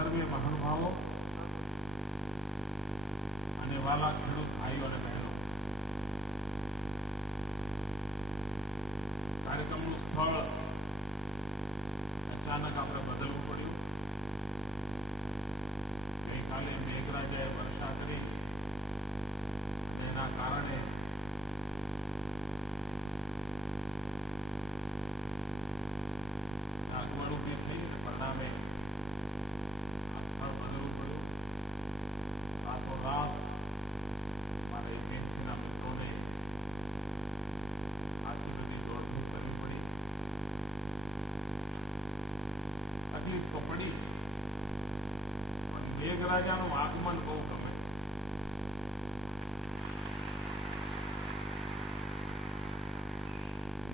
સર્વે મહાનુભાવો અને વાલા ખેડૂત ભાઈઓ અને બહેનો, કાર્યક્રમનું સ્થળ અચાનક આપણે બદલવું પડ્યું. ગઈકાલે મેઘરાજાએ વર્ષા કરી અને એના કારણે અગવડ ઉભી થઈ અને પરિણામે આ સ્થળ બદલવું પડ્યું. રાતોરાત મારા એજન્સીના મિત્રોને આટલી બધી દોડધૂપ કરવી પડી. તકલીફ તો પડી, પણ મેઘરાજાનું આગમન બહુ ગમે.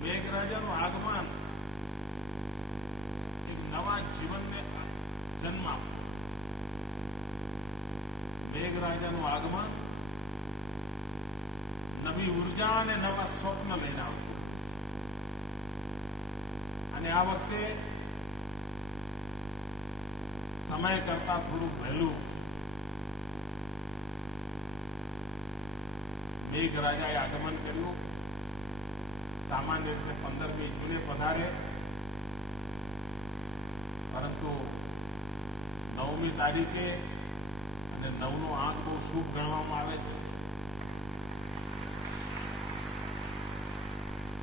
મેઘરાજાનું આગમન એક નવા જીવનને જન્મ આપતો. મેઘરાજાનું આગમન નવી ઉર્જા અને નવા સ્વપ્ન લઈને આવતું. અને આ વખતે સમય કરતા થોડું વહેલું મેઘરાજાએ આગમન કર્યું. સામાન્ય રીતે 15મી જૂને પધારે, પરંતુ 9મી તારીખે અને 9નો આંક બહુ શુભ ગણવામાં આવે છે.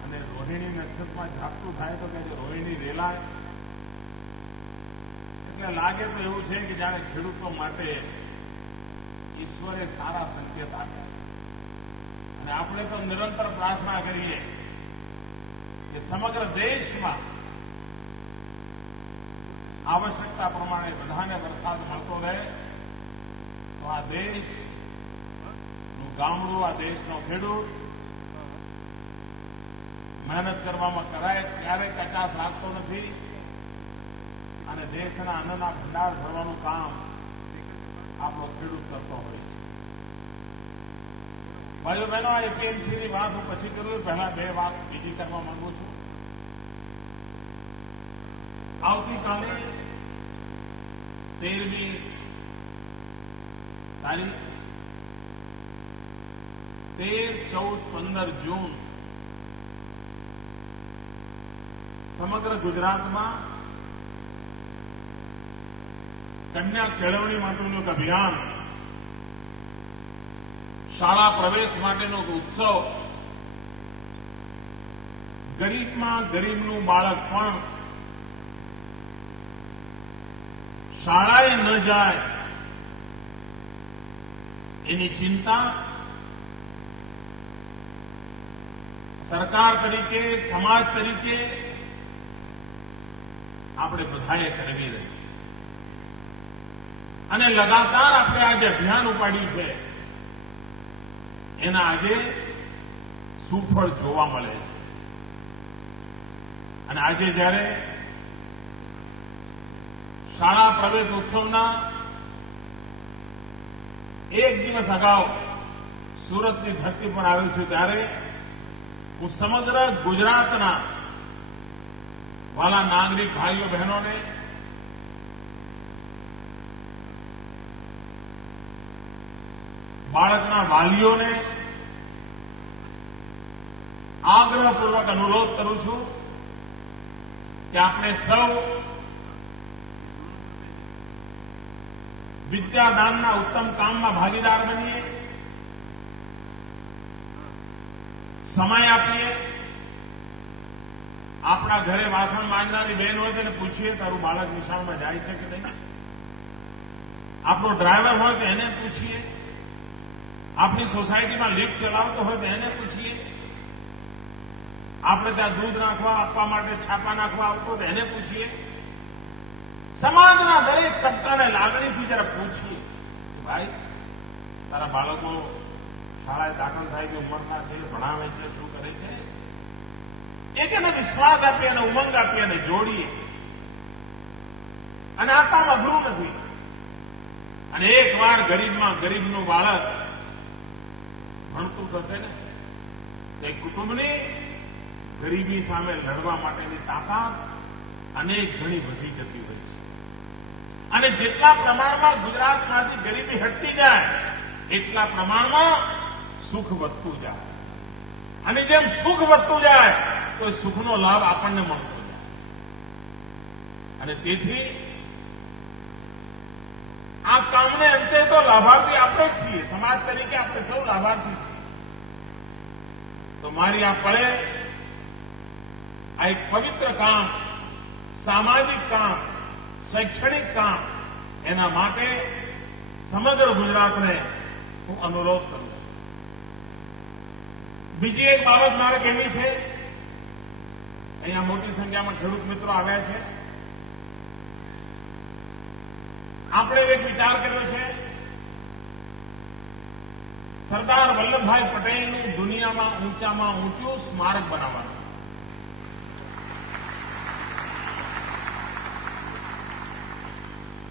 અને રોહિણી નક્ષત્રમાં ઝાપટું થાય તો કે રોહિણી રેલાય, એટલે લાગે તો એવું છે કે જાણે ખેડૂતો માટે ઈશ્વરે સારા સંકેત આપ્યા છે. અને આપણે તો નિરંતર પ્રાર્થના કરીએ કે સમગ્ર દેશમાં આવશ્યકતા પ્રમાણે બધાને વરસાદ મળતો રહે, તો આ દેશનું ગામડું, આ દેશનો ખેડૂત મહેનત કરવામાં ક્યારેય કચાશ રાખતો નથી અને દેશના અન્નના ભંડાર ભરવાનું કામ આપણો ખેડૂત કરતો હોય છે. ભાઈઓ બહેનો, આ એપીએમસીની વાત હું પછી કરું. પહેલા બે વાત બીજી કરવા માંગુ છું. આવતીકાલે 13મી તારીખ 13, 14, 15 જૂન સમગ્ર ગુજરાતમાં કન્યા કેળવણી માટેનું એક અભિયાન, શાળા પ્રવેશ માટેનો ઉત્સવ, ગરીબમાં ગરીબનું બાળક પણ શાળાએ ન જાય એની ચિંતા સરકાર તરીકે, સમાજ તરીકે આપણે બધાએ કરવી રહી. અને લગાતાર આપણે આજે અભિયાન ઉપાડ્યું છે, એના આજે સુફળ જોવા મળે છે. અને આજે જ્યારે શાળા પ્રવેશ ઉત્સવના એક દિવસ અગાઉ સુરતની ધરતી પર આવ્યું છું, ત્યારે હું સમગ્ર ગુજરાતના વાલા નાગરિક ભાઈઓ બહેનોને બાળકના વાલીઓને આગ્રહપૂર્વક અનુરોધ કરું છું કે આપણે સૌ વિદ્યાદાનના ઉત્તમ કામમાં ભાગીદાર બનીએ, સમય આપીએ. આપણા ઘરે વાસણ માંજનારી બહેન હોય તેને પૂછીએ તારું બાળક નિશાળમાં જાય છે કે નહીં. આપણો ડ્રાઈવર હોય તો એને પૂછીએ. આપણી સોસાયટીમાં લિફ્ટ ચલાવતો હોય તો એને પૂછીએ. આપણે ત્યાં દૂધ નાખવા આપવા માટે છાપા નાખવા આવતો તો એને પૂછીએ. સમાજના દરેક તબક્કાને લાગણીથી જરા પૂછીએ કે ભાઈ તારા બાળકો શાળાએ દાખલ થાય કે ઉંમરના છે, ભણાવે છે, શું કરે છે. એક એને વિશ્વાસ આપીએ અને ઉમંગ આપીએ અને જોડીએ. અને આ કામ અઘરું નથી. અને એકવાર ગરીબમાં ગરીબનું બાળક ભણતું થશે ને તો એક કુટુંબની ગરીબી સામે લડવા માટેની તાકાત અનેક ઘણી વધી જતી હોય છે. અને અને જેટલા પ્રમાણમાં ગુજરાતમાંથી ગરીબી હટતી જાય એટલા પ્રમાણમાં સુખ વધતું જાય અને જેમ સુખ વધતું જાય તો સુખનો લાભ આપણને મળતો જાય અને તેથી આ કામને અંતે તો લાભાર્થી આપણે જ છીએ. સમાજ તરીકે આપણે સૌ લાભાર્થી છીએ. તો મારી આ પળે આ એક પવિત્ર કામ, સામાજિક કામ, શૈક્ષણિક કામ, એના માટે સમગ્ર ગુજરાતને હું અનુરોધ કરું છું. બીજી એક બાબત મારે કહેવી છે. અહીંયા મોટી સંખ્યામાં ખેડૂત મિત્રો આવ્યા છે. આપણે એક વિચાર કર્યો છે, સરદાર વલ્લભભાઈ પટેલનું દુનિયામાં ઊંચામાં ઊંચું સ્મારક બનાવવાનું.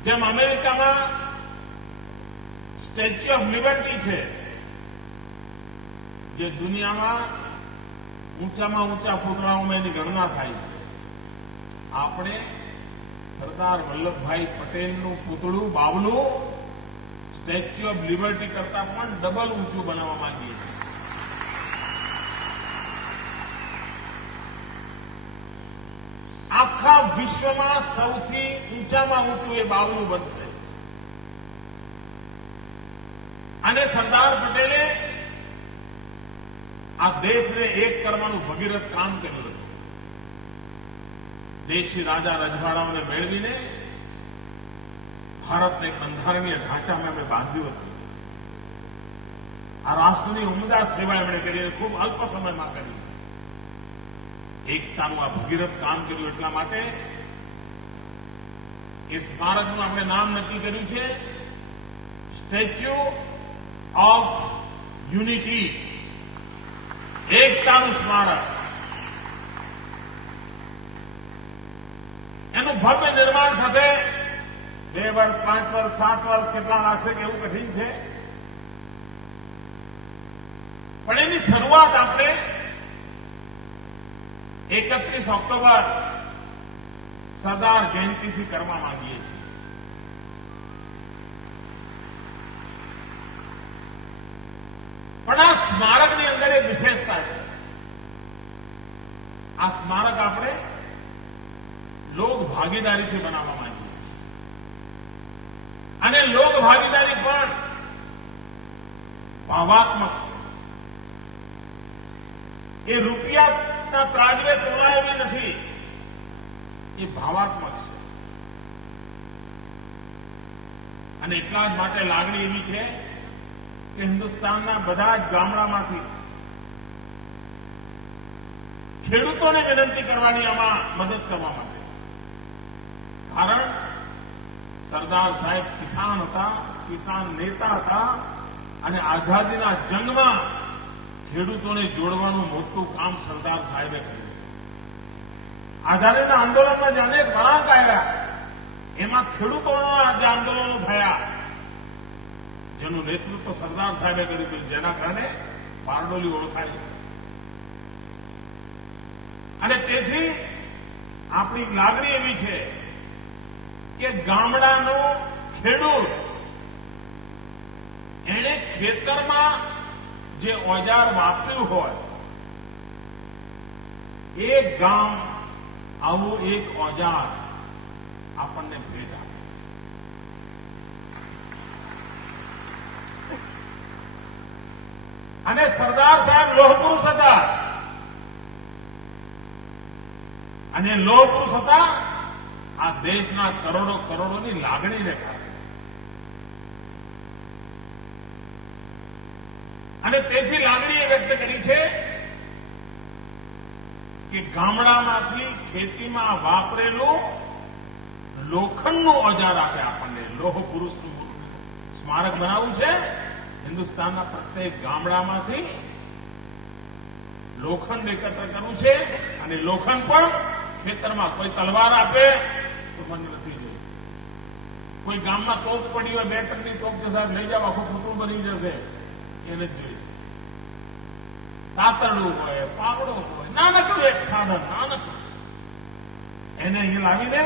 જેમ અમેરિકામાં સ્ટેચ્યુ ઓફ લિબર્ટી છે, જે દુનિયામાં ઊંચામાં ઊંચા પુતળાઓમાં એની ગણના થાય છે, આપણે સરદાર વલ્લભભાઈ પટેલનું પુતળું બાવલું સ્ટેચ્યુ ઓફ લિબર્ટી કરતા પણ ડબલ ઊંચું બનાવવા માંગીએ છીએ. આખા વિશ્વમાં સૌથી ઊંચામાં ઊંચું એ બાવલું બનશે. અને સરદાર પટેલે આ દેશને એક કરવાનું ભગીરથ કામ કર્યું હતું. દેશી રાજા રજવાડાઓને મેળવીને ભારતને બંધારણીય ઢાંચામાં એમણે બાંધ્યું હતું. આ રાષ્ટ્રની ઉમદા સેવા એમણે કરી, ખૂબ અલ્પ સમયમાં કરી. એકતાનું આ ભગીરથ કામ કર્યું. એટલા માટે એ સ્મારકનું આપણે નામ નક્કી કર્યું છે સ્ટેચ્યુ ઓફ યુનિટી, એકતાનું સ્મારક. એનું ભવ્ય નિર્માણ થશે. 2 વર્ષ, 5 વર્ષ, 7 વર્ષ કેટલા લાગશે કે એવું કઠિન છે, પણ એની શરૂઆત આપણે 31 ઓક્ટોબર સરદાર જયંતિથી કરવા માંગીએ છીએ. પણ આ સ્મારકની અંદર એક વિશેષતા છે. આ સ્મારક આપણે લોક ભાગીદારીથી બનાવવા માંગીએ છીએ. અને લોક ભાગીદારી પણ ભાવાત્મક છે. એ રૂપિયાના ત્રાજવે તોલાયેલી નથી, એ ભાવાત્મક છે. અને એટલા જ માટે લાગણી એવી છે કે હિન્દુસ્તાનના બધા જ ગામડામાંથી ખેડૂતોને વિનંતી કરવાની આમાં મદદ કરવા માટે. કારણ સરદાર સાહેબ કિસાન હતા, કિસાન નેતા હતા અને આઝાદીના જંગમાં ખેડૂતોને જોડવાનું મોટું કામ સરદાર સાહેબે કર્યું. આઝાદીના આંદોલનમાં જે અનેક વળાંક આવ્યા એમાં ખેડૂતોના જે આંદોલનો થયા જેનું નેતૃત્વ સરદાર સાહેબે કર્યું હતું, જેના કારણે બારડોલી ઓળખાય. અને તેથી આપણી લાગણી એવી છે કે ગામડાનો ખેડૂત એણે ખેતરમાં જે ઓજાર વાપર્યું હોય એ ગામ આવું એક ઓજાર આપણને ભેટ આપે. અને સરદાર સાહેબ લોહપુરુષ હતા અને લોહપુરુષ હતા આ દેશના કરોડોની લાગણીને કારણે. અને તેથી લાગણી એ વ્યક્ત કરી છે કે ગામડામાંથી ખેતીમાં વાપરેલું લોખંડનું ઓજાર આપે આપણને. લોહ પુરુષનું સ્મારક બનાવવું છે. હિન્દુસ્તાનના પ્રત્યેક ગામડામાંથી લોખંડ એકત્ર કરવું છે અને લોખંડ પણ ખેતરમાં. કોઈ તલવાર આપે તો મને નથી જોયું. કોઈ ગામમાં તોપ પડી હોય, 2 ટનની તોપ છે સાહેબ, લઈ જાવ, આખું પૂતળું બની જશે, એને જ જોઈએ. તાતરડું હોય, પાવડો હોય, નાનકડું એક સાધન, નાનકડું, એને અહીં લાવીને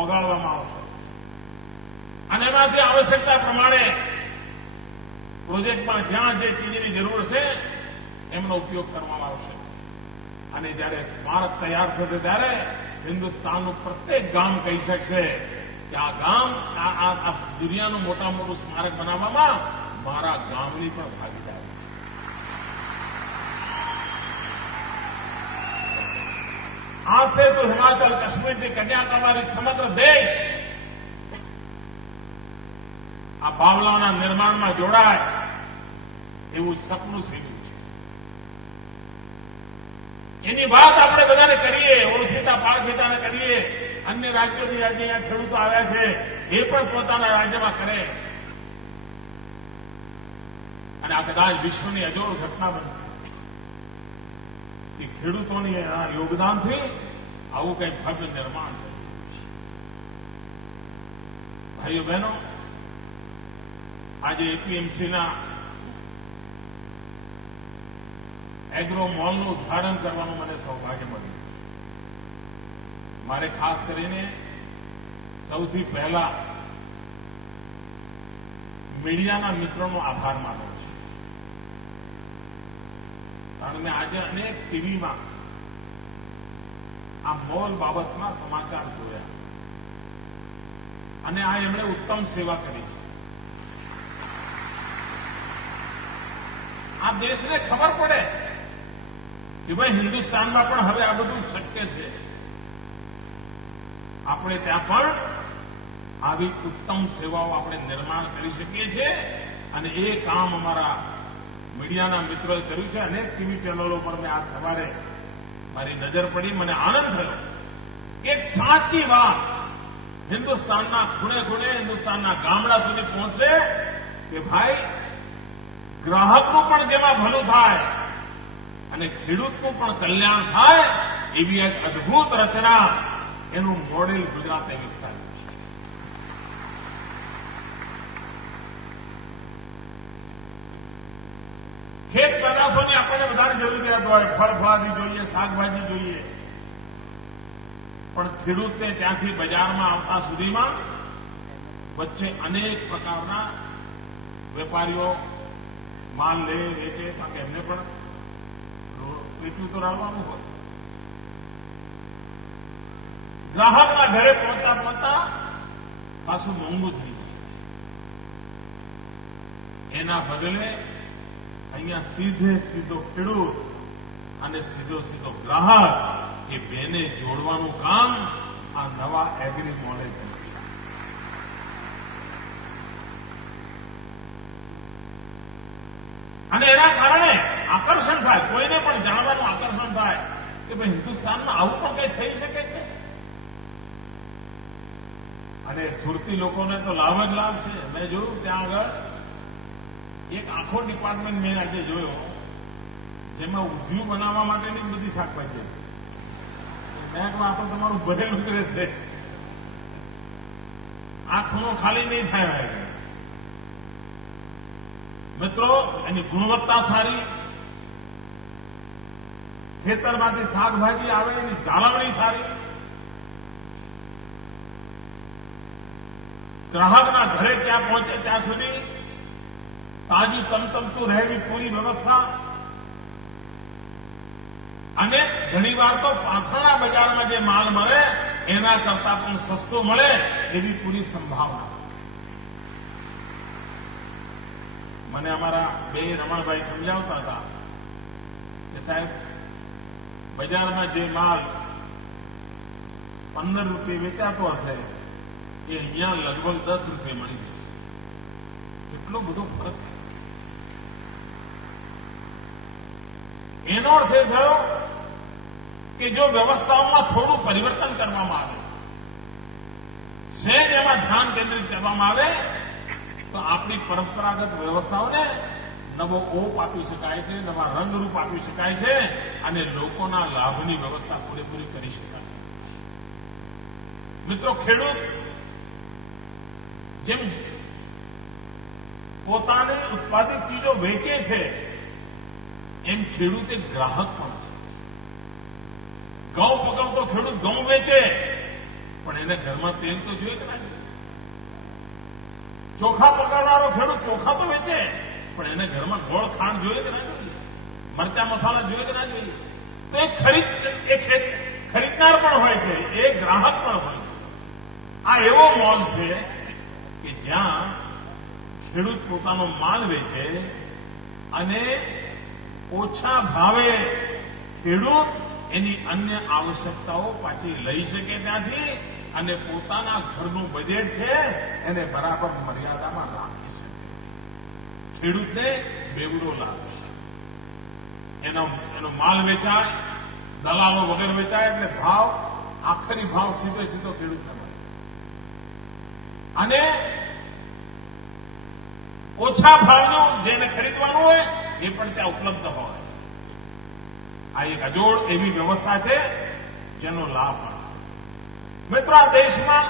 ઓગાળવામાં આવશે. અને એમાંથી આવશ્યકતા પ્રમાણે પ્રોજેક્ટમાં જ્યાં જે ચીજની જરૂર છે એમનો ઉપયોગ કરવામાં આવશે. અને જ્યારે સ્મારક તૈયાર થશે ત્યારે હિન્દુસ્તાનનું પ્રત્યેક ગામ કહી શકશે કે આ ગામ આ દુનિયાનું મોટા મોટું સ્મારક બનાવવામાં મારા ગામની પણ ભાગીદારી. આથી તો હિમાચલ કાશ્મીરથી કન્યાકુમારી સમગ્ર દેશ આ બાવલાના નિર્માણમાં જોડાય એવું સપનું સીવ્યું છે. એની વાત આપણે બધાને કરીએ, ઓળખીતા પાળખીતાને કરીએ. અન્ય રાજ્યોથી આજે અહીંયા ખેડૂતો આવ્યા છે એ પણ પોતાના રાજ્યમાં કરે અને આ કદાચ વિશ્વની અજોડ ઘટના બનશે કે ખેડૂતોની યોગદાનથી આવું કંઈક ભવ્ય નિર્માણ થયું. ભાઈઓ બહેનો, આજે એપીએમસીના એગ્રો મોલનું ઉદઘાટન કરવાનું મને સૌભાગ્ય મળ્યું. મારે ખાસ કરીને સૌથી પહેલા મીડિયાના મિત્રોનો આભાર માનવો છે. કારણ મેં આજે અનેક ટીવીમાં આ મોલ બાબતના સમાચાર જોયા અને આ એમણે ઉત્તમ સેવા કરી. આ દેશને ખબર પડે કે ભાઈ હિન્દુસ્તાનમાં પણ હવે આ બધું શક્ય છે. આપણે ત્યાં પણ આવી ઉત્તમ સેવાઓ આપણે નિર્માણ કરી શકીએ છીએ અને એ કામ અમારા મીડિયાના મિત્રોએ કર્યું છે. અનેક ટીવી ચેનલો પર મેં આજ સવારે મારી નજર પડી, મને આનંદ થયો કે એક સાચી વાત હિન્દુસ્તાનના ખૂણે ખૂણે, હિન્દુસ્તાનના ગામડા સુધી પહોંચે કે ભાઈ ગ્રાહકનું પણ જેમાં ભલું થાય અને ખેડૂતનું પણ કલ્યાણ થાય એવી એક અદભુત રચના, એનું મોડેલ ગુજરાતે વિકસાવ્યું છે. ખેત પેદાશોની આપણને બધાની જરૂરિયાત હોય, ફળફળાદી જોઈએ, શાકભાજી જોઈએ, પણ ખેડૂતને ત્યાંથી બજારમાં આવતા સુધીમાં વચ્ચે અનેક પ્રકારના વેપારીઓ માલ લે, વેચે, કારણ કે એમને પણ વેચવું તો રાખવાનું હોય. ગ્રાહકના ઘરે પહોંચતા પહોંચતા પાછું મોંઘું થઈ જાય. એના બદલે અહીંયા સીધો ખેડૂત અને સીધો ગ્રાહક એ બેને જોડવાનું કામ આ નવા એગ્રી મોલે કર્યું. અને એના કારણે આકર્ષણ થાય, કોઈને પણ જાણવાનું આકર્ષણ થાય કે ભાઈ હિન્દુસ્તાનમાં આવું પણ કંઈ થઈ શકે છે. અને સુરતી લોકોને તો લાભ જ લાભ છે. મેં જોયું ત્યાં આગળ એક આખો ડિપાર્ટમેન્ટ મેં આજે જોયો જેમાં ઊંધિયું બનાવવા માટેની બધી શાકભાજી. મેં કહું આ તો તમારું ભરેલું જ રહેશે, આ ખૂણો ખાલી નહીં થાય. ભાઈ મિત્રો, એની ગુણવત્તા સારી, ખેતરમાંથી શાકભાજી આવે એની જાળવણી સારી, ગ્રાહકના ઘરે ક્યાં પહોંચે ત્યાં સુધી તાજી તમતમતું રહેવી પૂરી વ્યવસ્થા, અને ઘણીવાર તો પાથરણા બજારમાં જે માલ મળે એના કરતા પણ સસ્તો મળે એવી પૂરી સંભાવના. મને અમારા બે રમણભાઈ સમજાવતા હતા કે સાહેબ, બજારમાં જે માલ 15 રૂપિયા વેચાતો હશે એ અહીંયા લગભગ 10 રૂપિયા મળી જશે. એટલો બધો ફરક. એનો અર્થ એ થયો કે જો વ્યવસ્થાઓમાં થોડું પરિવર્તન કરવામાં આવે, સહેજ એમાં ધ્યાન કેન્દ્રિત કરવામાં આવે તો આપણી પરંપરાગત વ્યવસ્થાઓને નવો ઓપ આપી શકાય છે, નવા રંગરૂપ આપી શકાય છે અને લોકોના લાભની વ્યવસ્થા પૂરેપૂરી કરી શકાય. મિત્રો, ખેડૂત જેમ પોતાની ઉત્પાદિત ચીજો વેચે છે એમ ખેડૂત એક ગ્રાહક પણ છે. ઘઉં પકવતો ખેડૂત ઘઉં વેચે પણ એને ઘરમાં તેલ તો જોઈએ કે ના? ચોખા પકડનારો ખેડૂત ચોખા તો વેચે, પણ એને ઘરમાં ગોળ ખાંડ જોઈએ કે ના જોઈએ, મરચા મસાલા જોઈએ કે ના જોઈએ? તો એ ખરીદનાર પણ હોય છે, એ ગ્રાહક પણ હોય છે. આ એવો મોલ છે કે જ્યાં ખેડૂત પોતાનો માલ વેચે અને ઓછા ભાવે ખેડૂત એની અન્ય આવશ્યકતાઓ પાછી લઈ શકે ત્યાંથી અને પોતાના ઘરનું બજેટ છે એને બરાબર મર્યાદામાં રાખી શકે. ખેડૂતને બેવડો લાભ એનો માલ વેચાય, દલાલો વગર વેચાય એટલે ભાવ આખરી ભાવ સીધો ખેડૂતને મળે અને ઓછા ભાવનું જેને ખરીદવાનું હોય એ પણ ત્યાં ઉપલબ્ધ હોય. આ એક અજોડ એવી વ્યવસ્થા છે જેનો લાભ મળે. મિત્રો, આ દેશમાં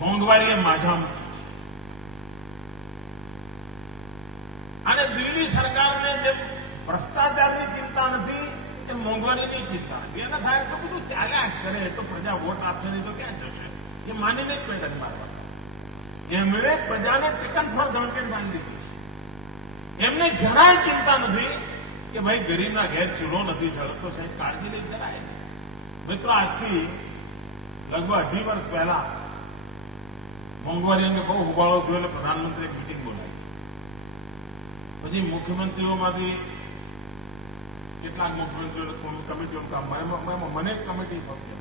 મોંઘવારીએ માઝા મૂકી છે અને દિલ્હી સરકારને જેમ ભ્રષ્ટાચારની ચિંતા નથી એમ મોંઘવારીની ચિંતા નથી. એને થાય તો બધું ચાલ્યા કરે તો પ્રજા વોટ આપશે નહીં તો ક્યાં જશે એ માનીને જ પેટર્ન મારવા. એમણે પ્રજાને ચિકન ફોર ગણકેટ બાંધી દીધી છે. એમને જરાય ચિંતા નથી કે ભાઈ ગરીબના ઘેર ચૂલો નથી સળગતો, સાહેબ કાળજી લઈ જરાય. મિત્રો, આજથી લગભગ 2.5 વર્ષ પહેલા મોંઘવારી અંગે બહુ હોબાળો થયો એટલે પ્રધાનમંત્રીએ એક મિટિંગ બોલાવી. પછી મુખ્યમંત્રીઓમાંથી કેટલાક મુખ્યમંત્રીઓ કમિટીઓ કામ મને એક કમિટી પહોંચી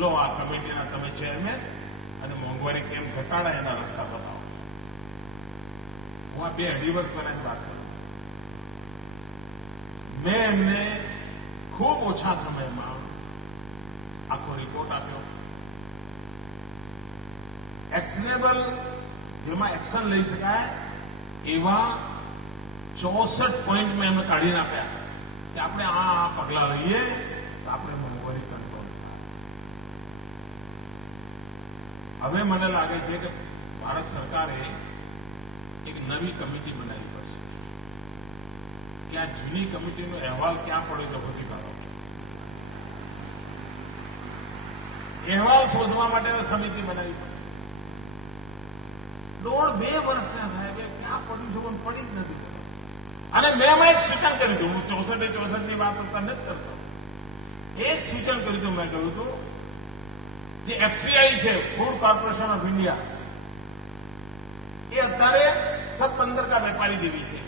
લો આ કમિટીના તમે ચેરમેન અને મોંઘવારી કેમ ઘટાડાય એના રસ્તા બતાવો. હું આ 2-2.5 વર્ષ પહેલા જ વાત કરું. મેં એમને ખૂબ ઓછા સમયમાં આખો રિપોર્ટ આપ્યો. એક્શનેબલ, જેમાં એક્શન લઈ શકાય એવા 64 પોઈન્ટ મેં એમને કાઢીને આપ્યા કે આપણે આ પગલા લઈએ તો આપણે મોંઘવારી કંટ્રોલ થાય. હવે મને લાગે છે કે ભારત સરકારે એક નવી કમિટી બનાવવી પડશે કે આ જૂની કમિટીનો અહેવાલ ક્યાં પડ્યો તો શોધી કાઢો. અહેવાલ શોધવા માટે સમિતિ બનાવવી પડશે. 1.5-2 વર્ષ ત્યાં સાહેબ ક્યાં પડ્યું છે પણ પડી જ નથી. અને મેં એમાં એક સૂચન કર્યું હતું. હું 64 ની વાત નથી કરતો. એક સૂચન કર્યું હતું. મેં કહ્યું હતું જે એફસીઆઈ છે, ફૂડ કોર્પોરેશન ઓફ ઇન્ડિયા, એ અત્યારે સબ બંદર કા વેપારી જેવી છે.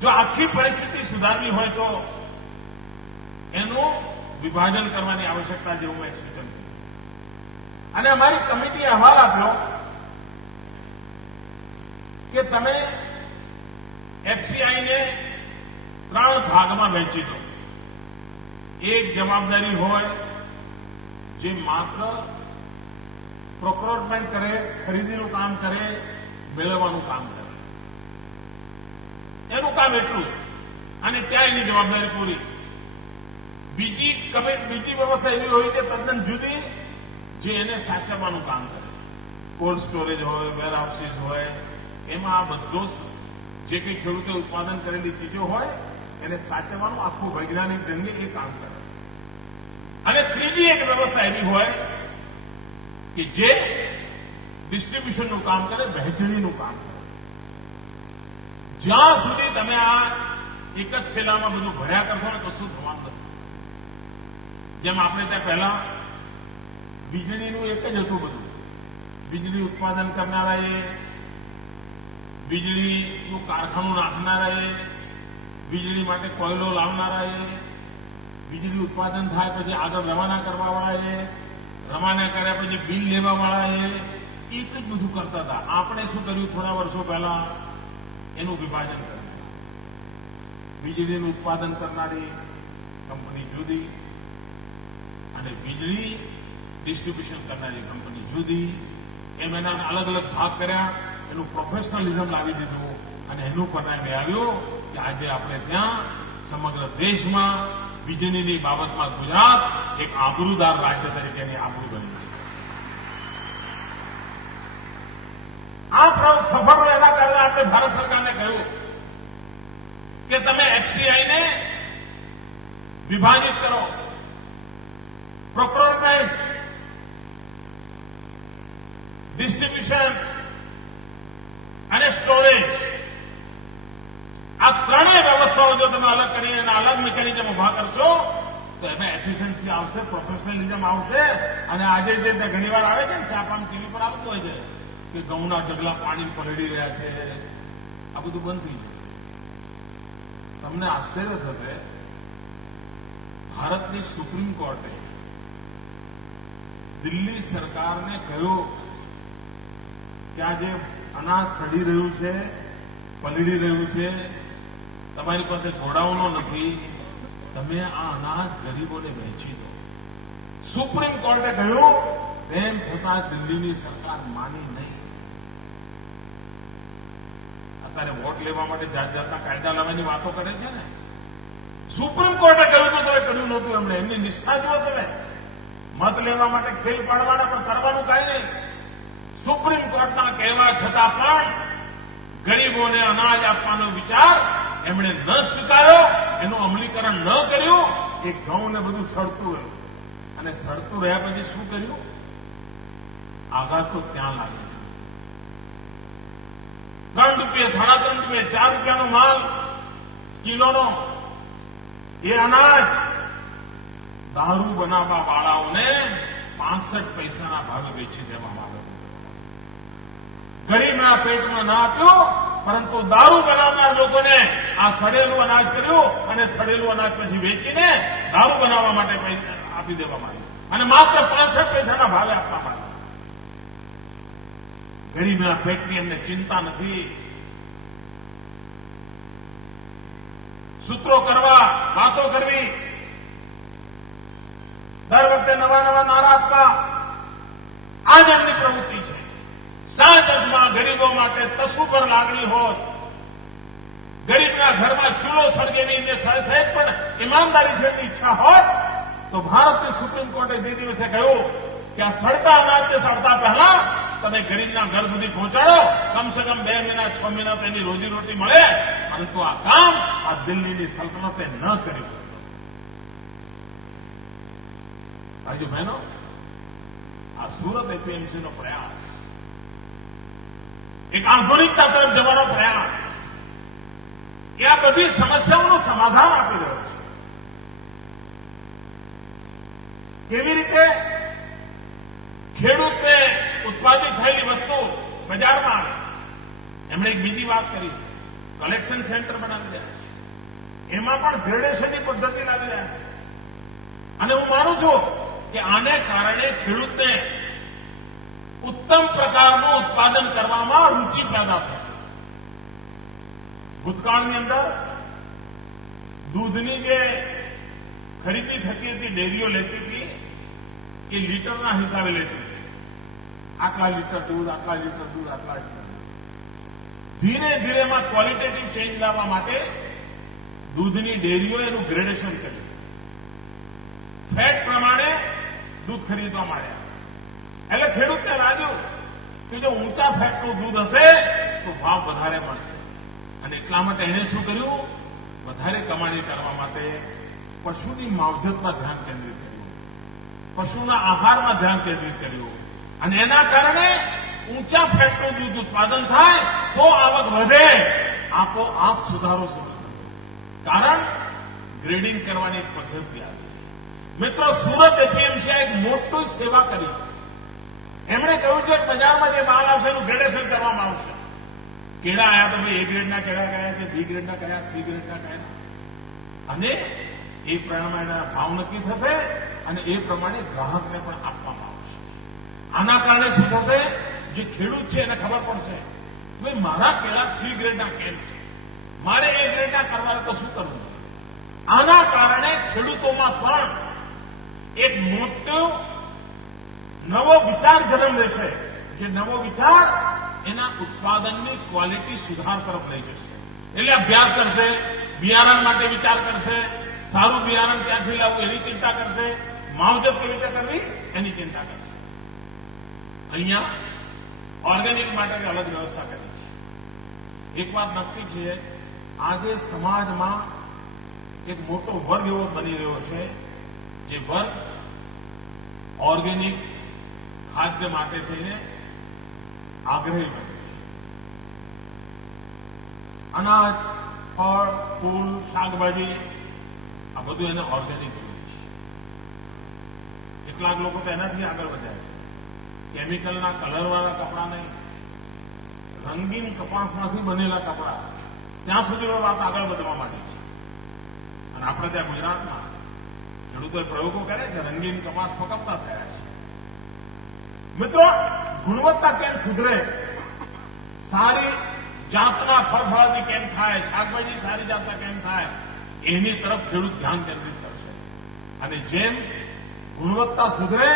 જો આખી પરિસ્થિતિ સુધારવી હોય તો એનું વિભાજન કરવાની આવશ્યકતા જેવું મેં સૂચન કર્યું. અને અમારી કમિટીએ અહેવાલ આપ્યો કે તમે એફસીઆઈને 3 ભાગમાં વહેંચી દો. એક જવાબદારી હોય જે માત્ર પ્રોક્યોરમેન્ટ કરે, ખરીદીનું કામ કરે, મેળવવાનું કામ કરે, એનું કામ એટલું અને ત્યાં એની જવાબદારી પૂરી. બીજી વ્યવસ્થા એવી હોય કે તદ્દન જુદી, જે એને સાચવવાનું કામ કરે. કોલ્ડ સ્ટોરેજ હોય, વેર હાઉસીસ હોય, એમાં આ બધો જે કંઈ ખેડૂતે ઉત્પાદન કરેલી ચીજો હોય એને સાચવવાનું આખું વૈજ્ઞાનિક ઢંગે એ કામ કરે. અને ત્રીજી એક વ્યવસ્થા એવી હોય કે જે ડિસ્ટ્રીબ્યુશનનું કામ કરે, વહેંચણીનું કામ કરે. જ્યાં સુધી તમે આ એક જ થેલામાં બધું ભર્યા કરશો ને તો શું થવાનું નથી. જેમ આપણે ત્યાં પહેલા વીજળીનું એક જ હતું બધું. વીજળી ઉત્પાદન કરનારાએ, વીજળીનું કારખાનું નાખનારાએ, વીજળી માટે કોયલો લાવનારાએ, વીજળી ઉત્પાદન થાય પછી આગળ રવાના કરવાવાળાએ, રવાના કર્યા પછી બિલ લેવાવાળાએ, એક જ બધું કરતા હતા. આપણે શું કર્યું થોડા વર્ષો પહેલા, એનું વિભાજન કર્યું. વીજળીનું ઉત્પાદન કરનારી કંપની જુદી અને વીજળી ડિસ્ટ્રીબ્યુશન કરનારી કંપની જુદી, એમ એના અલગ અલગ ભાગ કર્યા. એનું પ્રોફેશનલિઝમ લાવી દીધું અને એનું પરિણામ આવ્યું કે આજે આપણે ત્યાં સમગ્ર દેશમાં વીજળીની બાબતમાં ગુજરાત એક આબરૂદાર રાજ્ય તરીકેની આબરૂ બની છે. આ સફળ એના કારણે આપણે ભારત સરકારને કહ્યું કે તમે એફસીઆઈને વિભાજિત કરો, પ્રોક્યોરમેન્ટ ડિસ્ટ્રીબ્યુશન અને સ્ટોરેજ, આ ત્રણેય વ્યવસ્થાઓ જો તમે અલગ કરીને અને અલગ મિકેનિઝમ ઉભા કરશો તો એમાં એફિશિયન્સી આવશે, પ્રોફેશનલિઝમ આવશે. અને આજે જે ઘણીવાર આવે છે ને છાપામાં ટીવી પર આવતું હોય છે કે ઘઉંના ઢગલા પાણી પલળી રહ્યા છે, આ બધું બંધ થઈ જશે. તમને આશ્ચર્ય થશે, ભારતની સુપ્રીમ કોર્ટે દિલ્હી સરકારને કહ્યું કે આ જે અનાજ સડી રહ્યું છે, પલળી રહ્યું છે, તમારી પાસે ઘોડાઓનો નથી, તમે આ અનાજ ગરીબોને વહેંચી દો. સુપ્રીમ કોર્ટે કહ્યું, તેમ છતાં દિલ્હીની સરકાર માની નહીં. અત્યારે વોટ લેવા માટે જાત જાતના કાયદા લાવવાની વાતો કરે છે ને. સુપ્રીમ કોર્ટે કહ્યું તો તમે કર્યું નહોતું. એમણે એમની નિષ્ઠા જુઓ તમે. મત લેવા માટે ખેલ પાડવાના, પણ કરવાનું કાંઈ નહીં. સુપ્રીમ કોર્ટના કહેવા છતાં પણ ગરીબોને અનાજ આપવાનો વિચાર એમણે ન સ્વીકાર્યો, એનું અમલીકરણ ન કર્યું. એ ઘઉં ને બધું સડતું રહ્યું. અને સડતું રહ્યા પછી શું કર્યું? આઘાત તો ત્યાં લાગે. 3 રૂપિયા, 3.5 રૂપિયા, 4 રૂપિયાનો માલ કિલોનો એ અનાજ દારૂ બનાવવા વાળાઓને 65 પૈસાના ભાવે વેચી દેવામાં આવે. ગરીબના પેટમાં ના આપ્યું, પરંતુ દારૂ બનાવનાર લોકોને આ સડેલું અનાજ કર્યું અને સડેલું અનાજ પછી વેચીને દારૂ બનાવવા માટે પૈસા આપી દેવામાં આવ્યું અને માત્ર 65 પૈસાના ભાવે આપવામાં આવ્યું. ગરીબના પેટની એમને ચિંતા નથી. સૂત્રો કરવા, વાતો કરવી, દર વખતે નવા નવા નારા આપવા, આ જ એમની પ્રવૃત્તિ છે. સાચ અર્થમાં ગરીબો માટે તસુ પર લાગણી હોત, ગરીબના ઘરમાં ચૂલો સળગેવીને સહેજ પણ ઈમાનદારી જેટલી ઈચ્છા હોત તો ભારતની સુપ્રીમ કોર્ટે જે દિવસે કહ્યું કે આ સડતા અનાજને સડતા પહેલા તમે ગરીબના ઘર સુધી પહોંચાડો, કમસે કમ 2 મહિના 6 મહિના તેની રોજીરોટી મળે. પરંતુ આ કામ આ દિલ્હીની સલ્તનતે ન કર્યું. ભાઈઓ બહેનો, આ સુરત એપીએમસીનો પ્રયાસ, એક આધુનિકતા તરફ જવાનો પ્રયાસ, એ આ બધી સમસ્યાઓનું સમાધાન આપી રહ્યો છે. કેવી રીતે ખેડૂતને ઉત્પાદિત થયેલી વસ્તુ બજારમાં આવે. એમણે એક બીજી વાત કરી છે, કલેક્શન સેન્ટર બનાવી રહ્યા છે. એમાં પણ ગ્રેડેશનની પદ્ધતિ લાવી રહ્યા છે. અને હું માનું છું કે આને કારણે ખેડૂતને ઉત્તમ પ્રકારનું ઉત્પાદન કરવામાં રૂચિ પેદા થશે. ભૂતકાળની અંદર દૂધની જે ખરીદી થતી હતી, ડેરીઓ લેતી હતી, એ લીટરના હિસાબે લેતી હતી. આટલા લીટર દૂધ, આટલા લીટર દૂધ, આટલા લીટર દૂધ. ધીરે ધીરે એમાં ક્વોલિટેટિવ ચેન્જ લાવવા માટે દૂધની ડેરીઓ એનું ગ્રેડેશન કર્યું. ફેટ પ્રમાણે દૂધ ખરીદવા માંડ્યા. એટલે ખેડૂતને લાગ્યું કે જો ઊંચા ફેટનું દૂધ હશે તો ભાવ વધારે મળશે. અને એટલા માટે એને શું કર્યું? વધારે કમાણી કરવા માટે પશુની માવજતમાં ધ્યાન કેન્દ્રિત કર્યું, પશુના આહારમાં ધ્યાન કેન્દ્રિત કર્યું. અને એના કારણે ઊંચા ફેટનું દૂધ ઉત્પાદન થાય તો આવક વધે. આપોઆપ સુધારો સમજ. કારણ ગ્રેડિંગ કરવાની પદ્ધતિ આવી. મિત્રો, સુરત એપીએમસીએ એક મોટી સેવા કરી છે. એમણે કહ્યું છે કે બજારમાં જે માલ આવશે એનું ગ્રેડેશન કરવામાં આવશે. કેળા આવ્યા તો ભાઈ A ગ્રેડના કેળા કયા છે, B ગ્રેડના કયા, C ગ્રેડના કયા, અને એ પ્રમાણે ભાવ નક્કી થશે અને એ પ્રમાણે ગ્રાહકને પણ આપવામાં આવશે. આના કારણે શું થશે? જે ખેડૂત છે એને ખબર પડશે ભાઈ મારા કેળા C ગ્રેડના કેમ છે, મારે A ગ્રેડના કરવા તો શું કરવું. આના કારણે ખેડૂતોમાં પણ એક મોટો નવો વિચાર જન્મ લેશે. જે નવો વિચાર એના ઉત્પાદનની ક્વોલિટી સુધાર તરફ લઈ જશે. એટલે અભ્યાસ કરશે, બિયારણ માટે વિચાર કરશે, સારું બિયારણ ક્યાંથી લાવવું એની ચિંતા કરશે, માવજત કેવી રીતે કરવી એની ચિંતા કરશે. અહીંયા ઓર્ગેનિક માટે અલગ વ્યવસ્થા કરી છે. એક વાત નક્કી છે, આજે સમાજમાં એક મોટો વર્ગ એવો બની રહ્યો છે જે વર્ગ ઓર્ગેનિક ખાદ્ય માટે થઈને આગ્રહી બને છે. અનાજ, ફળ, ફૂલ, શાકભાજી આ બધું એને ઓર્ગેનિક જોઈએ છે. કેટલાક લોકો તો એનાથી આગળ વધ્યા છે. કેમિકલના કલરવાળા કપડાં નહીં, રંગીન કપાસમાંથી બનેલા કપડાં, ત્યાં સુધી વાત આગળ વધવા માંડી છે. અને આપણે ત્યાં ગુજરાતમાં ખેડૂતોએ પ્રયોગો કરે છે, રંગીન કપાસ પકવતા થયા છે. મિત્રો, ગુણવત્તા કેમ સુધરે, સારી જાતના ફળફળાદી કેમ થાય, શાકભાજી સારી જાતના કેમ થાય, એની તરફ ખેડૂત ધ્યાન કેન્દ્રિત કરશે. અને જેમ ગુણવત્તા સુધરે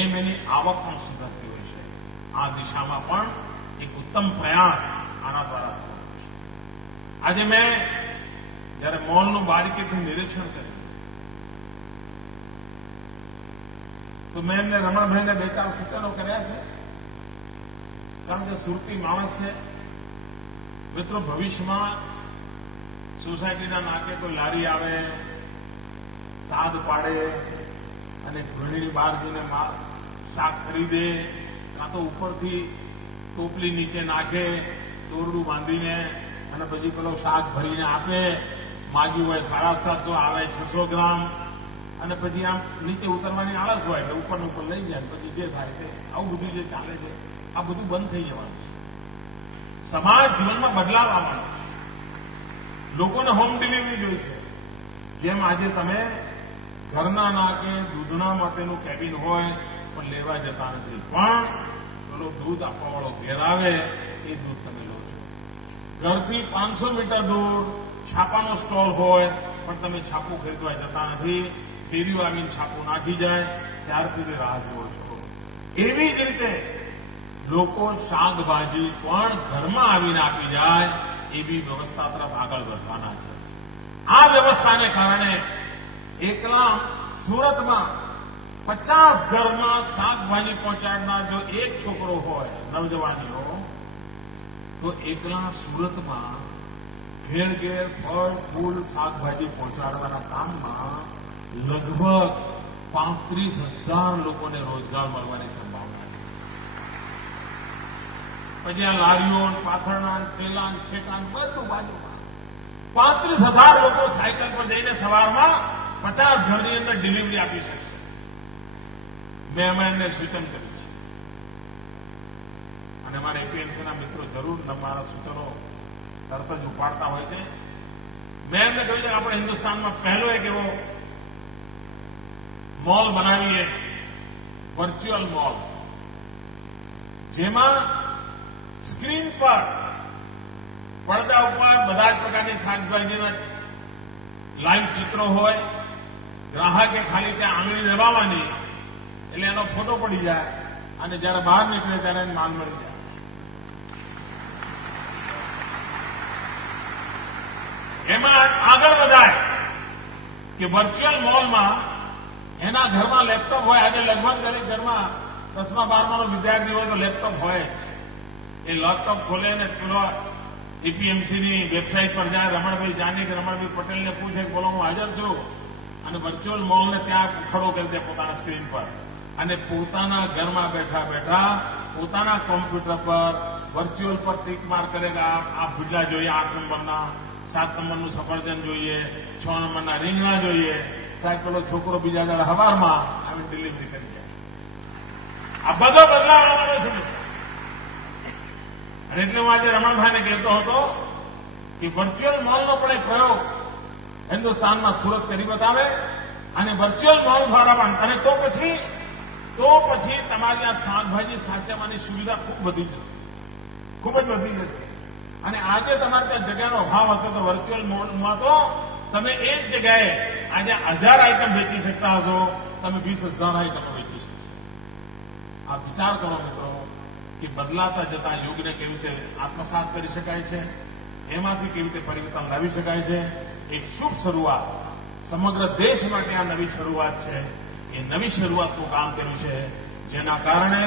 એમ એની આવક પણ સુધરતી હોય છે. આ દિશામાં પણ એક ઉત્તમ પ્રયાસ આના દ્વારા થવાનો છે. આજે મેં જયારે મોલનું બારીકેથી નિરીક્ષણ કર્યું તો મેં એમને રમણભાઈને 2-4 સૂચનો કર્યા છે. કારણ કે સુરતી માણસ છે. મિત્રો, ભવિષ્યમાં સોસાયટીના નાકે કોઈ લારી આવે, સાદ પાડે અને ઘણી બહાર જઈને શાક ખરીદે, કાં તો ઉપરથી ટોપલી નીચે નાખે, દોરડું બાંધીને અને પછી પેલો શાક ભરીને આપે. માગ્યું હોય 750 આવે 600 ગ્રામ, અને પછી આમ નીચે ઉતરવાની આળસ હોય એટલે ઉપર લઈ જાય, પછી જે થાય તે. આવું બધું જે ચાલે છે આ બધું બંધ થઈ જવાનું છે. સમાજ જીવનમાં બદલાવ આવવાનો છે. લોકોને હોમ ડિલિવરી જોઈશે. જેમ આજે તમે ઘરના નાકે દૂધના માટેનું કેબિન હોય પણ લેવા જતા નથી, પણ પેલો દૂધ આપવાવાળો ઘેર આવે એ દૂધ તમે લો છો. ઘરથી 500 મીટર દૂર છાપાનો સ્ટોલ હોય પણ તમે છાપું ખરીદવા જતા નથી. ફેરીઓ આવીને છાપું નાખી જાય ત્યાર સુધી રાહ જુઓ છો. એવી જ રીતે લોકો શાકભાજી પણ ઘરમાં આવીને આપી જાય એવી વ્યવસ્થા તરફ આગળ વધવાના છે. આ વ્યવસ્થાને કારણે એકલા સુરતમાં 50 ઘરમાં શાકભાજી પહોંચાડનાર જો એક છોકરો હોય, નવજવાનીઓ, તો એકલા સુરતમાં ઘેર ઘેર ફળ, ફૂલ, શાકભાજી પહોંચાડવાના કામમાં લગભગ 35,000 લોકોને રોજગાર મળવાની સંભાવના છે. પછી આ લારીઓ, પાથરણા, થેલા, ઠેકાણ બધું બાજુમાં 35,000 લોકો સાયકલ પર જઈને સવારમાં 50 ઘરની અંદર ડિલિવરી આપી શકશે. મેં એમને સૂચન કર્યું છે અને મારા એપીએમસીના મિત્રો જરૂર મારા સૂચનો તરત જ ઉપાડતા હોય છે. મેં એમને કહ્યું છે કે આપણે હિન્દુસ્તાનમાં પહેલો એક એવો મોલ બનાવીએ, વર્ચ્યુઅલ મોલ, જેમાં સ્ક્રીન પર પડદા ઉપર બધા જ પ્રકારની શાકભાજીના લાઈવ ચિત્રો હોય. ગ્રાહકે ખાલી ત્યાં આંગળી દબાવવાની એટલે એનો ફોટો પડી જાય અને જયારે બહાર નીકળે ત્યારે એને માલ મળી જાય. એમાં આગળ વધાય કે વર્ચ્યુઅલ મોલમાં એના ઘરમાં લેપટોપ હોય. આજે લગભગ દરેક ઘરમાં 10મા-12માનો વિદ્યાર્થી હોય તો લેપટોપ હોય. એ લેપટોપ ખોલે ને પેલો એપીએમસીની વેબસાઇટ પર જાય, રમણભાઈ જાની કે રમણભાઈ પટેલને પૂછે કે બોલો હું હાજર છું, અને વર્ચ્યુઅલ મોલને ત્યાં ખડો કરી દે પોતાના સ્ક્રીન પર, અને પોતાના ઘરમાં બેઠા બેઠા પોતાના કોમ્પ્યુટર પર વર્ચ્યુઅલ પર ટીક માર કરેગા. આ ભૂલા જોઈએ, 8 નંબરના, 7 નંબરનું સફરજન જોઈએ, 6 નંબરના રીંગણા જોઈએ. સાહેબ પેલો છોકરો બીજા દાડે સવારમાં આવી ડિલિવરી કરી જાય. આ બધો બદલાવ આવવાનો છે. અને એટલે હું આજે રમણભાઈને કહેતો હતો કે વર્ચ્યુઅલ મોલનો પણ એક પ્રયોગ હિન્દુસ્તાનમાં સુરત કરી બતાવે, અને વર્ચ્યુઅલ મોલ દ્વારા પણ, અને તો પછી તમારી આ શાકભાજી સાચવવાની સુવિધા ખૂબ વધી જશે, ખૂબ જ વધી જશે. અને આજે તમારે ત્યાં જગ્યાનો અભાવ હશે તો વર્ચ્યુઅલ મોલમાં તો તમે એ જ જગ્યાએ આજે 1000 આઈટમ વેચી શકતા હશો, તમે 20,000 આઈટમો વેચી શકશો. આ વિચાર કરો મિત્રો કે બદલાતા જતા યુગને કેવી રીતે આત્મસાત કરી શકાય છે, એમાંથી કેવી રીતે પરિવર્તન લાવી શકાય છે. એક શુભ શરૂઆત, સમગ્ર દેશ માટે આ નવી શરૂઆત છે. એ નવી શરૂઆતનું કામ કર્યું છે, જેના કારણે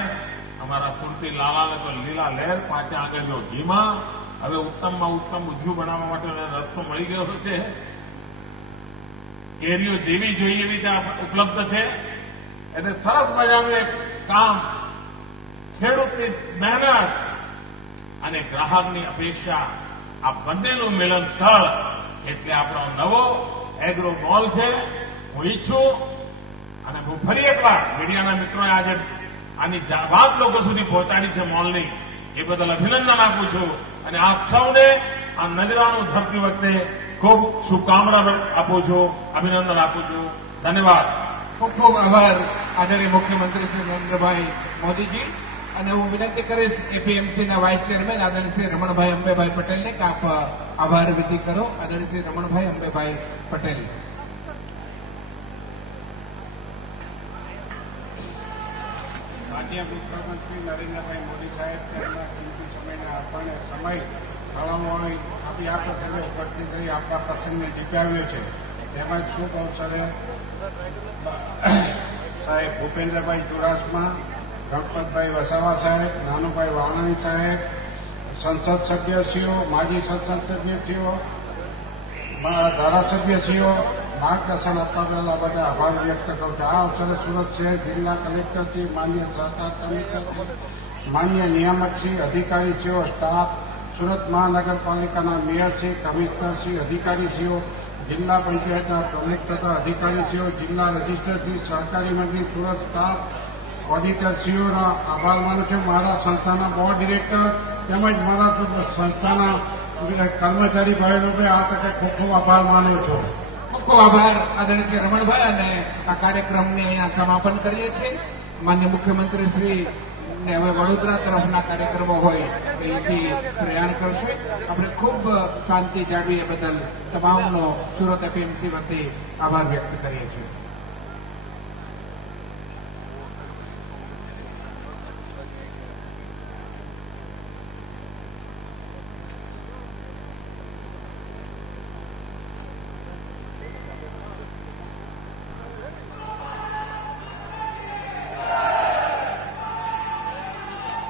અમારા સુરતી લાલાને તો લીલા લહેર, પાછા આગળ જો ઘીમાં, હવે ઉત્તમમાં ઉત્તમ ઉદ્યોગ બનાવવા માટે રસ્તો મળી ગયો છે. કેરીઓ જેવી જોઈએ એવી ત્યાં ઉપલબ્ધ છે. એટલે સરસ મજાનું એક કામ, ખેડૂતની મહેનત અને ગ્રાહકની અપેક્ષા આ બંનેનું મિલન સ્થળ એટલે આપણો નવો એગ્રો મોલ છે. હું ઈચ્છું અને હું ફરી એકવાર મીડિયાના મિત્રોએ આજે આની વાત લોકો સુધી પહોંચાડી છે મોલની, એ બદલ અભિનંદન આપું છું અને આપ સૌને આ નજરાણું ધરતી વખતે ખૂબ શુભકામના આપું છું, અભિનંદન આપું છું. ધન્યવાદ. ખૂબ ખૂબ આભાર આદરણીય મુખ્યમંત્રી શ્રી નરેન્દ્રભાઈ મોદીજી. અને હું વિનંતી કરીશ એપીએમસીના વાઇસ ચેરમેન આદરણીય શ્રી રમણભાઈ અંબેભાઈ પટેલને કે આપ આભાર વિધિ કરો. આદરણીય શ્રી રમણભાઈ અંબેભાઈ પટેલ. માનનીય મુખ્યમંત્રી નરેન્દ્રભાઈ મોદી સાહેબ તેમના કિંમતી સમયના આપણને સમય ફાળવણી આપી આ પ્રસંગે ઉપસ્થિત રહી આપણા પ્રસંગને જીતાવ્યો છે. તેમજ શુભ અવસરે સાહેબ ભૂપેન્દ્રભાઈ ચુડાસમા, ગણપતભાઈ વસાવા સાહેબ, નાનુભાઈ વાણાણી સાહેબ, સંસદ સભ્યશ્રીઓ, માજી સંસદ સભ્યશ્રીઓ, ધારાસભ્યશ્રીઓ માર્ગદર્શન આપવા પહેલા બધા આભાર વ્યક્ત કરું છું. આ અવસરે સુરત શહેર જિલ્લા કલેક્ટરશ્રી, માન્ય સહકાર કમિશનરશ્રી, માન્ય નિયામકશ્રી, અધિકારીશ્રીઓ, સ્ટાફ, સુરત મહાનગરપાલિકાના મેયરશ્રી, કમિશનરશ્રી, અધિકારીશ્રીઓ, જિલ્લા પંચાયતના પ્રમુખ તથા અધિકારીશ્રીઓ, જિલ્લા રજિસ્ટ્રરશ્રી, સહકારી મંત્રી, સુરત સ્ટાફ, ઓડિટરશ્રીઓના આભાર માનું છું. મારા સંસ્થાના બોર્ડ ડિરેક્ટર તેમજ મારા સંસ્થાના કર્મચારી ભાઈઓને આ તકે ખૂબ ખૂબ આભાર માનું છું. ખૂબ ખૂબ આભાર આદરણીય શ્રી રમણભાઈ. અને આ કાર્યક્રમને અહીંયા સમાપન કરીએ છીએ. માન્ય મુખ્યમંત્રી શ્રી ને હવે વડોદરા તરફના કાર્યક્રમો હોય અહીંથી પ્રયાણ કરશે. આપણે ખૂબ શાંતિ જાળવી એ બદલ તમામનો સુરત એપીએમસી વતી આભાર વ્યક્ત કરીએ છીએ.